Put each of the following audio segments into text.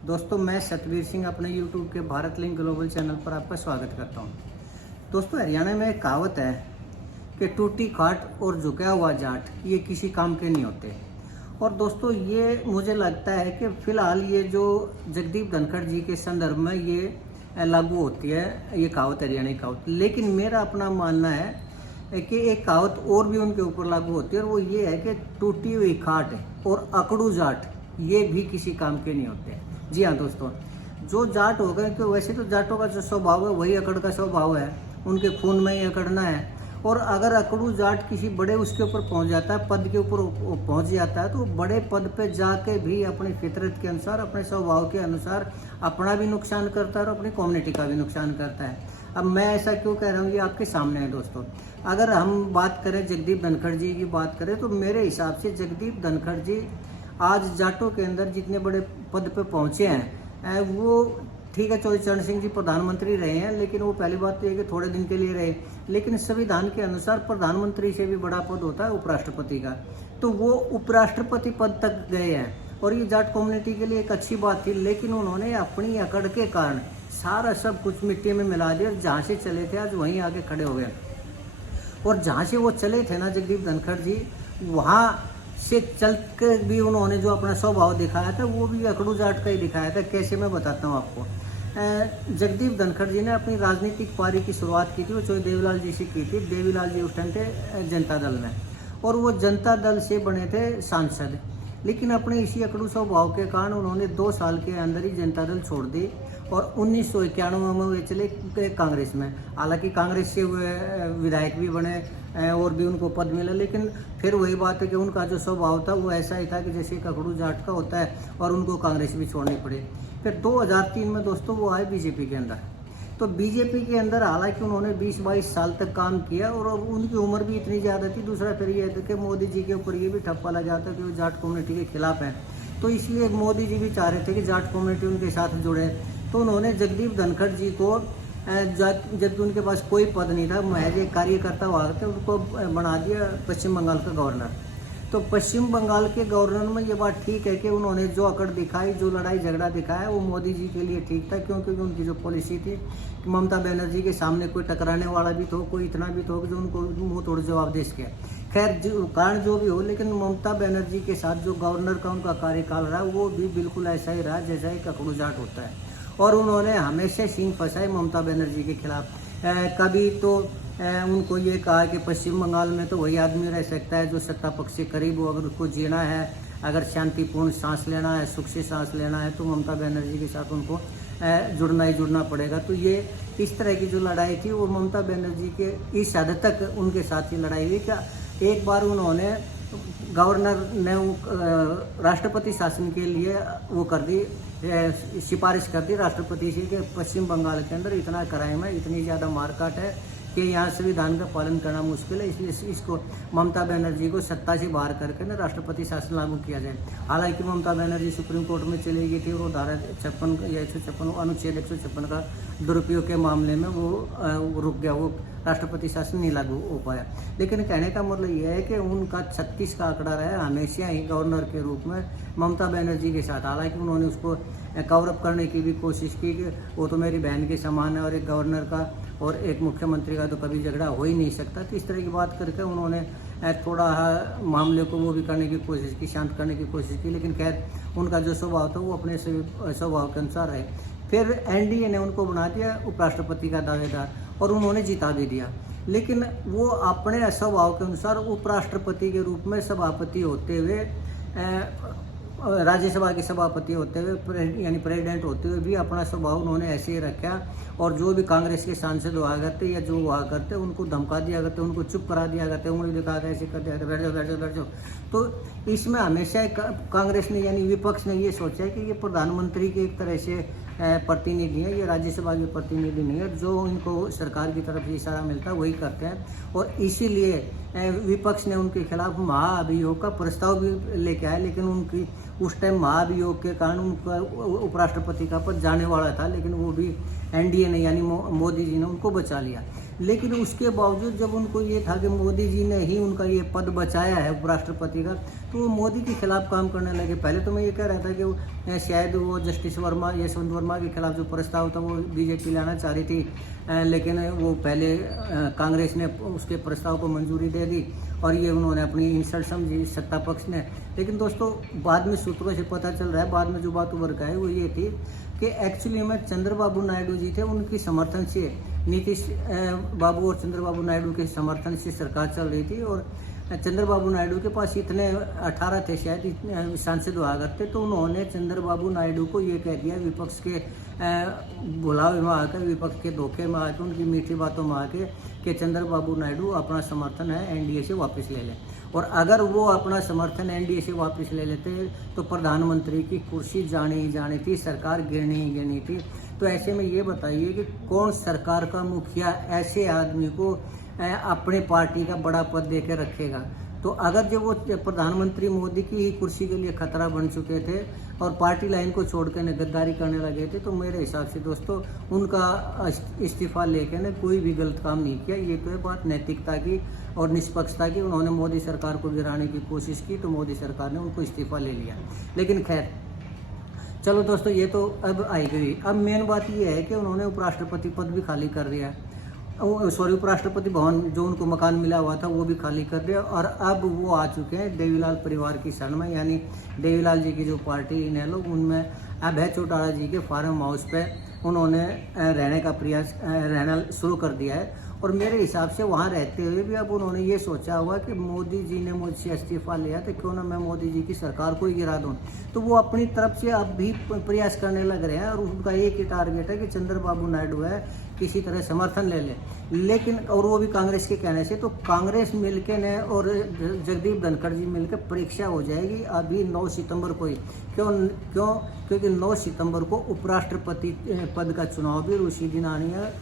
दोस्तों मैं सतवीर सिंह अपने YouTube के भारत लिंक ग्लोबल चैनल पर आपका स्वागत करता हूं। दोस्तों हरियाणा में एक कहावत है कि टूटी खाट और झुका हुआ जाट ये किसी काम के नहीं होते। और दोस्तों ये मुझे लगता है कि फ़िलहाल ये जो जगदीप धनखड़ जी के संदर्भ में ये लागू होती है, ये कहावत हरियाणा की कहावत। लेकिन मेरा अपना मानना है कि एक कहावत और भी उनके ऊपर लागू होती है और वो ये है कि टूटी हुई खाट और अकड़ू जाट ये भी किसी काम के नहीं होते। जी हाँ दोस्तों, जो जाट हो गए तो वैसे तो जाटों का जो स्वभाव है वही अकड़ का स्वभाव है, उनके खून में ही अकड़ना है। और अगर अकड़ू जाट किसी बड़े उसके ऊपर पहुंच जाता है, पद के ऊपर पहुंच जाता है, तो बड़े पद पे जाके भी अपनी फितरत के अनुसार, अपने स्वभाव के अनुसार अपना भी नुकसान करता है और अपनी कम्युनिटी का भी नुकसान करता है। अब मैं ऐसा क्यों कह रहा हूँ, ये आपके सामने है दोस्तों। अगर हम बात करें जगदीप धनखड़ जी की बात करें तो मेरे हिसाब से जगदीप धनखड़ जी आज जाटों के अंदर जितने बड़े पद पे पहुंचे हैं वो ठीक है, चौधरी चरण सिंह जी प्रधानमंत्री रहे हैं, लेकिन वो पहली बात तो ये कि थोड़े दिन के लिए रहे। लेकिन संविधान के अनुसार प्रधानमंत्री से भी बड़ा पद होता है उपराष्ट्रपति का, तो वो उपराष्ट्रपति पद तक गए हैं और ये जाट कम्युनिटी के लिए एक अच्छी बात थी। लेकिन उन्होंने अपनी अकड़ के कारण सारा सब कुछ मिट्टी में मिला दिया। जहाँ से चले थे आज वहीं आके खड़े हो गए। और जहाँ से वो चले थे ना जगदीप धनखड़ जी, वहाँ से चल के भी उन्होंने जो अपना स्वभाव दिखाया था वो भी अकड़ू जाट का ही दिखाया था। कैसे, मैं बताता हूँ आपको। जगदीप धनखड़ जी ने अपनी राजनीतिक पारी की शुरुआत की थी, वो चौधरी देवीलाल जी से की थी। देवीलाल जी उस टाइम थे जनता दल में और वो जनता दल से बने थे सांसद। लेकिन अपने इसी अकड़ू स्वभाव के कारण उन्होंने 2 साल के अंदर ही जनता दल छोड़ दी और 1991 में वे चले कांग्रेस में। हालांकि कांग्रेस से वे विधायक भी बने और भी उनको पद मिला, लेकिन फिर वही बात है कि उनका जो स्वभाव था वो ऐसा ही था कि जैसे अकड़ू जाट का होता है और उनको कांग्रेस भी छोड़नी पड़ी। फिर 2003 में दोस्तों वो आए बीजेपी के अंदर। तो बीजेपी के अंदर हालांकि उन्होंने 20-22 साल तक काम किया और उनकी उम्र भी इतनी ज़्यादा थी। दूसरा फिर ये था कि मोदी जी के ऊपर ये भी ठप्पा लगा था कि वो जाट कम्युनिटी के खिलाफ है, तो इसलिए मोदी जी भी चाह रहे थे कि जाट कम्युनिटी उनके साथ जुड़े। तो उन्होंने जगदीप धनखड़ जी को जबकि उनके पास कोई पद नहीं था, महज एक कार्यकर्ता हुआ थे, उनको बना दिया पश्चिम बंगाल का गवर्नर। तो पश्चिम बंगाल के गवर्नर में ये बात ठीक है कि उन्होंने जो अकड़ दिखाई, जो लड़ाई झगड़ा दिखाया, वो मोदी जी के लिए ठीक था, क्योंकि उनकी जो पॉलिसी थी कि ममता बनर्जी के सामने कोई टकराने वाला भी तो, कोई इतना भी तो जो उनको मुंह तोड़ जवाब दे सके। खैर कारण जो भी हो, लेकिन ममता बनर्जी के साथ जो गवर्नर का उनका कार्यकाल रहा वो भी बिल्कुल ऐसा ही रहा जैसा एक अकड़ू जाट होता है। और उन्होंने हमेशा सींग फंसाए ममता बनर्जी के खिलाफ। कभी तो उनको ये कहा कि पश्चिम बंगाल में तो वही आदमी रह सकता है जो सत्ता पक्ष से करीब हो। अगर उसको जीना है, अगर शांतिपूर्ण सांस लेना है, सुख से सांस लेना है, तो ममता बनर्जी के साथ उनको जुड़ना ही जुड़ना पड़ेगा। तो ये इस तरह की जो लड़ाई थी वो ममता बनर्जी के इस हद तक उनके साथ ही लड़ाई हुई। क्या एक बार उन्होंने गवर्नर ने राष्ट्रपति शासन के लिए वो कर दी, सिफारिश कर दी राष्ट्रपति से कि पश्चिम बंगाल के अंदर इतना क्राइम है, इतनी ज़्यादा मारकाट है कि यहाँ संविधान का पालन करना मुश्किल है, इसलिए इसको ममता बनर्जी को सत्ता से बाहर करके ना राष्ट्रपति शासन लागू किया जाए। हालांकि ममता बनर्जी सुप्रीम कोर्ट में चली गई थी और वो धारा 56 या 156 अनुच्छेद 156 का दुरुपयोग के मामले में वो रुक गया, वो राष्ट्रपति शासन नहीं लागू हो पाया। लेकिन कहने का मतलब यह है कि उनका 36 का आंकड़ा रहा है हमेशा ही गवर्नर के रूप में ममता बनर्जी के साथ। हालांकि उन्होंने उसको कवर अप करने की भी कोशिश की कि वो तो मेरी बहन के समान है और एक गवर्नर का और एक मुख्यमंत्री का तो कभी झगड़ा हो ही नहीं सकता। तो इस तरह की बात करके उन्होंने थोड़ा मामले को वो भी करने की कोशिश की, शांत करने की कोशिश की। लेकिन खैर उनका जो स्वभाव था वो अपने स्वभाव के अनुसार रहे। फिर एनडीए ने उनको बना दिया उपराष्ट्रपति का दावेदार और उन्होंने जिता भी दिया। लेकिन वो अपने स्वभाव के अनुसार उपराष्ट्रपति के रूप में सभापति होते हुए, राज्यसभा के सभापति होते हुए, यानी प्रेसिडेंट होते हुए भी अपना स्वभाव उन्होंने ऐसे ही रखा। और जो भी कांग्रेस के सांसद हुआ करते या जो हुआ करते उनको धमका दिया करते, उनको चुप करा दिया करते, उंगली दिखा के ऐसे कर दिया करते, बैठ जाओ बैठ जाओ बैठ जाओ। तो इसमें हमेशा कांग्रेस ने यानी विपक्ष ने ये सोचा है कि ये प्रधानमंत्री के एक तरह से प्रतिनिधि है, ये राज्यसभा के प्रतिनिधि नहीं है। जो इनको सरकार की तरफ से इशारा मिलता है वही करते हैं और इसीलिए विपक्ष ने उनके खिलाफ महाअभियोग का प्रस्ताव भी लेके आया। लेकिन उनकी उस टाइम महाअभियोग के कारण उनका उपराष्ट्रपति का पद जाने वाला था, लेकिन वो भी एनडीए ने यानी मोदी जी ने उनको बचा लिया। लेकिन उसके बावजूद जब उनको ये था कि मोदी जी ने ही उनका ये पद बचाया है उपराष्ट्रपति का, तो वो मोदी के खिलाफ काम करने लगे। पहले तो मैं ये कह रहा था कि शायद वो जस्टिस वर्मा, यशवंत वर्मा के खिलाफ जो प्रस्ताव था वो बीजेपी लाना चाह रही थी, लेकिन वो पहले कांग्रेस ने उसके प्रस्ताव को मंजूरी दे दी और ये उन्होंने अपनी इंसल्ट समझी सत्ता पक्ष ने। लेकिन दोस्तों बाद में सूत्रों से पता चल रहा है, बाद में जो बात उभर का है वो ये थी कि एक्चुअली में चंद्रबाबू नायडू जी थे, उनकी समर्थन से नीतीश बाबू और चंद्रबाबू नायडू के समर्थन से सरकार चल रही थी। और चंद्रबाबू नायडू के पास इतने 18 थे शायद सांसद हुआ करते, तो उन्होंने चंद्रबाबू नायडू को ये कह दिया विपक्ष के बुलावे में आकर, विपक्ष के धोखे में आकर, उनकी मीठी बातों में आके कि चंद्रबाबू नायडू अपना समर्थन है एनडीए से वापस ले लें। और अगर वो अपना समर्थन एनडीए से वापस ले लेते तो प्रधानमंत्री की कुर्सी जानी ही जानी थी, सरकार गिरनी ही गिरनी थी। तो ऐसे में ये बताइए कि कौन सरकार का मुखिया ऐसे आदमी को अपने पार्टी का बड़ा पद देकर रखेगा। तो अगर जब वो प्रधानमंत्री मोदी की ही कुर्सी के लिए खतरा बन चुके थे और पार्टी लाइन को छोड़ कर गद्दारी करने लगे थे, तो मेरे हिसाब से दोस्तों उनका इस्तीफा लेके ने कोई भी गलत काम नहीं किया। ये तो है बात नैतिकता की और निष्पक्षता की। उन्होंने मोदी सरकार को गिराने की कोशिश की तो मोदी सरकार ने उनको इस्तीफा ले लिया। लेकिन खैर चलो दोस्तों, ये तो अब आई गई। अब मेन बात ये है कि उन्होंने उपराष्ट्रपति पद भी खाली कर दिया, उपराष्ट्रपति भवन जो उनको मकान मिला हुआ था वो भी खाली कर दिया। और अब वो आ चुके हैं देवीलाल परिवार की शरण में, यानी देवीलाल जी की जो पार्टी इन्हें लोग, उनमें अभय चौटाला जी के फार्म हाउस पे उन्होंने रहना शुरू कर दिया है। और मेरे हिसाब से वहाँ रहते हुए भी अब उन्होंने ये सोचा हुआ कि मोदी जी ने मुझसे इस्तीफा लिया तो क्यों ना मैं मोदी जी की सरकार को ही गिरा दूँ। तो वो अपनी तरफ से अब भी प्रयास करने लग रहे हैं और उनका एक ही टारगेट है कि चंद्रबाबू नायडू है किसी तरह समर्थन ले ले। लेकिन और वो भी कांग्रेस के कहने से, तो कांग्रेस मिलके ने और जगदीप धनखड़ जी मिलकर परीक्षा हो जाएगी अभी 9 सितंबर को ही। क्योंकि 9 सितंबर को उपराष्ट्रपति पद का चुनाव भी उसी दिन आनी है,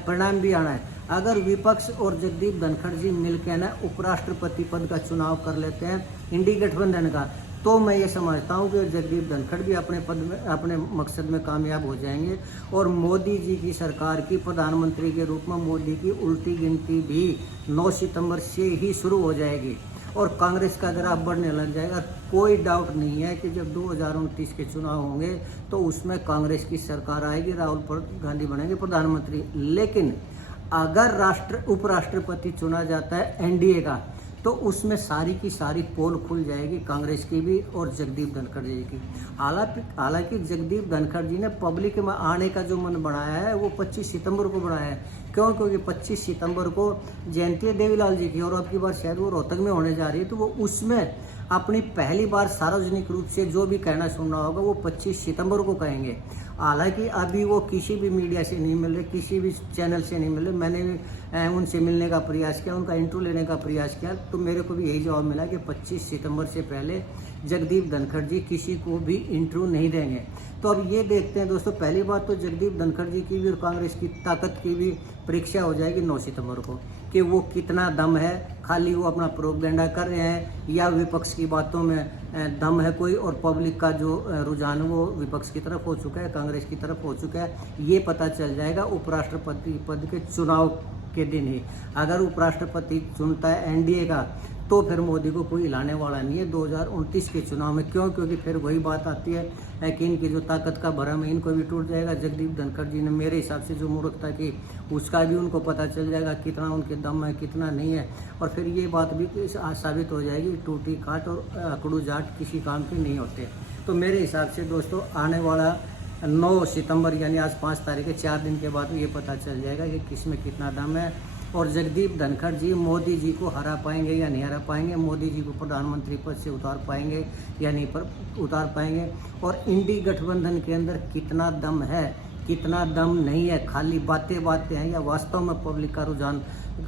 परिणाम भी आना है। अगर विपक्ष और जगदीप धनखड़ जी मिलकर ना उपराष्ट्रपति पद का चुनाव कर लेते हैं इंडी गठबंधन का, तो मैं ये समझता हूँ कि जगदीप धनखड़ भी अपने पद में, अपने मकसद में कामयाब हो जाएंगे और मोदी जी की सरकार की प्रधानमंत्री के रूप में मोदी की उल्टी गिनती भी 9 सितंबर से ही शुरू हो जाएगी और कांग्रेस का ग्राफ बढ़ने लग जाएगा। कोई डाउट नहीं है कि जब 2029 के चुनाव होंगे तो उसमें कांग्रेस की सरकार आएगी, राहुल गांधी बनेंगे प्रधानमंत्री। लेकिन अगर उपराष्ट्रपति चुना जाता है एनडीए का, तो उसमें सारी की सारी पोल खुल जाएगी, कांग्रेस की भी और जगदीप धनखड़ जी की। हालांकि जगदीप धनखड़ जी ने पब्लिक में आने का जो मन बनाया है वो 25 सितंबर को बनाया है। क्यों? क्योंकि 25 सितंबर को जयंती है देवीलाल जी की और अब की बार शायद वो रोहतक में होने जा रही है, तो वो उसमें अपनी पहली बार सार्वजनिक रूप से जो भी कहना सुनना होगा वो 25 सितंबर को कहेंगे। हालांकि अभी वो किसी भी मीडिया से नहीं मिल रहे, किसी भी चैनल से नहीं मिल रहे। मैंने भी उनसे मिलने का प्रयास किया, उनका इंटरव्यू लेने का प्रयास किया, तो मेरे को भी यही जवाब मिला कि 25 सितंबर से पहले जगदीप धनखड़ जी किसी को भी इंटरव्यू नहीं देंगे। तो अब ये देखते हैं दोस्तों, पहली बात तो जगदीप धनखड़ जी की भी और कांग्रेस की ताकत की भी परीक्षा हो जाएगी 9 सितंबर को कि वो कितना दम है, खाली वो अपना प्रोपेगेंडा कर रहे हैं या विपक्ष की बातों में दम है कोई, और पब्लिक का जो रुझान वो विपक्ष की तरफ हो चुका है, कांग्रेस की तरफ हो चुका है। ये पता चल जाएगा उपराष्ट्रपति पद के चुनाव के दिन ही। अगर उपराष्ट्रपति चुनता है एनडीए का तो फिर मोदी को कोई हिलाने वाला नहीं है 2029 के चुनाव में। क्यों? क्योंकि फिर वही बात आती है कि इनकी जो ताकत का भरम है इनको भी टूट जाएगा। जगदीप धनखड़ जी ने मेरे हिसाब से जो मूर्खता की उसका भी उनको पता चल जाएगा कितना उनके दम है कितना नहीं है, और फिर ये बात भी साबित हो जाएगी टूटी काट और अकड़ू जाट किसी काम के नहीं होते। तो मेरे हिसाब से दोस्तों आने वाला 9 सितंबर यानी आज 5 तारीख है, 4 दिन के बाद ये पता चल जाएगा कि किस में कितना दम है और जगदीप धनखड़ जी मोदी जी को हरा पाएंगे या नहीं हरा पाएंगे, मोदी जी को प्रधानमंत्री पद से उतार पाएंगे या नहीं उतार पाएंगे, और इंडी गठबंधन के अंदर कितना दम है कितना दम नहीं है, खाली बातें हैं या वास्तव में पब्लिक का रुझान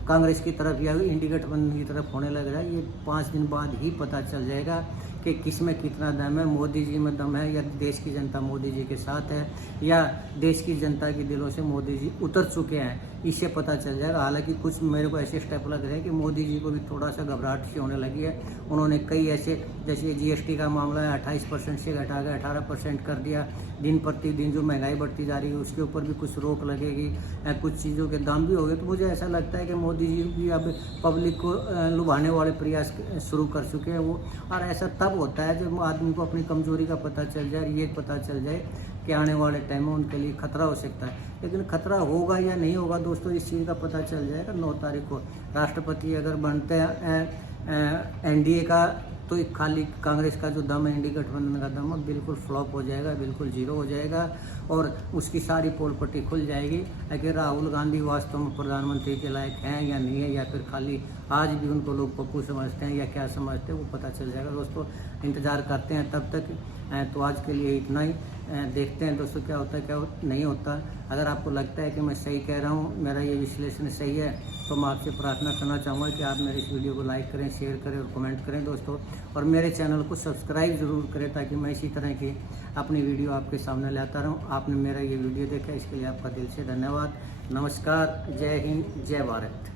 कांग्रेस की तरफ या इंडी गठबंधन की तरफ होने लग रहा है। ये 5 दिन बाद ही पता चल जाएगा कि किस में कितना दम है, मोदी जी में दम है या देश की जनता मोदी जी के साथ है, या देश की जनता के दिलों से मोदी जी उतर चुके हैं, इससे पता चल जाएगा। हालांकि कुछ मेरे को ऐसे स्टेप लग रहे हैं कि मोदी जी को भी थोड़ा सा घबराहट सी होने लगी है। उन्होंने कई ऐसे, जैसे GST का मामला है, 28% से घटा के 18% कर दिया। दिन प्रतिदिन जो महंगाई बढ़ती जा रही है उसके ऊपर भी कुछ रोक लगेगी, कुछ चीज़ों के दाम भी हो गए। तो मुझे ऐसा लगता है कि मोदी जी भी अब पब्लिक को लुभाने वाले प्रयास शुरू कर चुके हैं वो। और ऐसा तब होता है जब आदमी को अपनी कमजोरी का पता चल जाए, ये पता चल जाए कि आने वाले टाइम में उनके लिए खतरा हो सकता है। लेकिन खतरा होगा या नहीं होगा दोस्तों, इस चीज़ का पता चल जाएगा 9 तारीख को। राष्ट्रपति अगर बनते हैं NDA का, तो एक खाली कांग्रेस का जो दम है, इंडी गठबंधन का दम है, बिल्कुल फ्लॉप हो जाएगा, बिल्कुल जीरो हो जाएगा और उसकी सारी पोल पट्टी खुल जाएगी। अगर राहुल गांधी वास्तव में प्रधानमंत्री के लायक हैं या नहीं है, या फिर खाली आज भी उनको लोग पप्पू समझते हैं या क्या समझते हैं, वो पता चल जाएगा दोस्तों। इंतज़ार करते हैं तब तक। तो आज के लिए इतना ही। देखते हैं दोस्तों क्या होता है क्या नहीं होता। अगर आपको लगता है कि मैं सही कह रहा हूँ, मेरा ये विश्लेषण सही है, तो मैं आपसे प्रार्थना करना चाहूँगा कि आप मेरे इस वीडियो को लाइक करें, शेयर करें और कमेंट करें दोस्तों। और मेरे चैनल को सब्सक्राइब ज़रूर करें ताकि मैं इसी तरह की अपनी वीडियो आपके सामने लाता रहूँ। आपने मेरा ये वीडियो देखा, इसके लिए आपका दिल से धन्यवाद। नमस्कार, जय हिंद, जय भारत।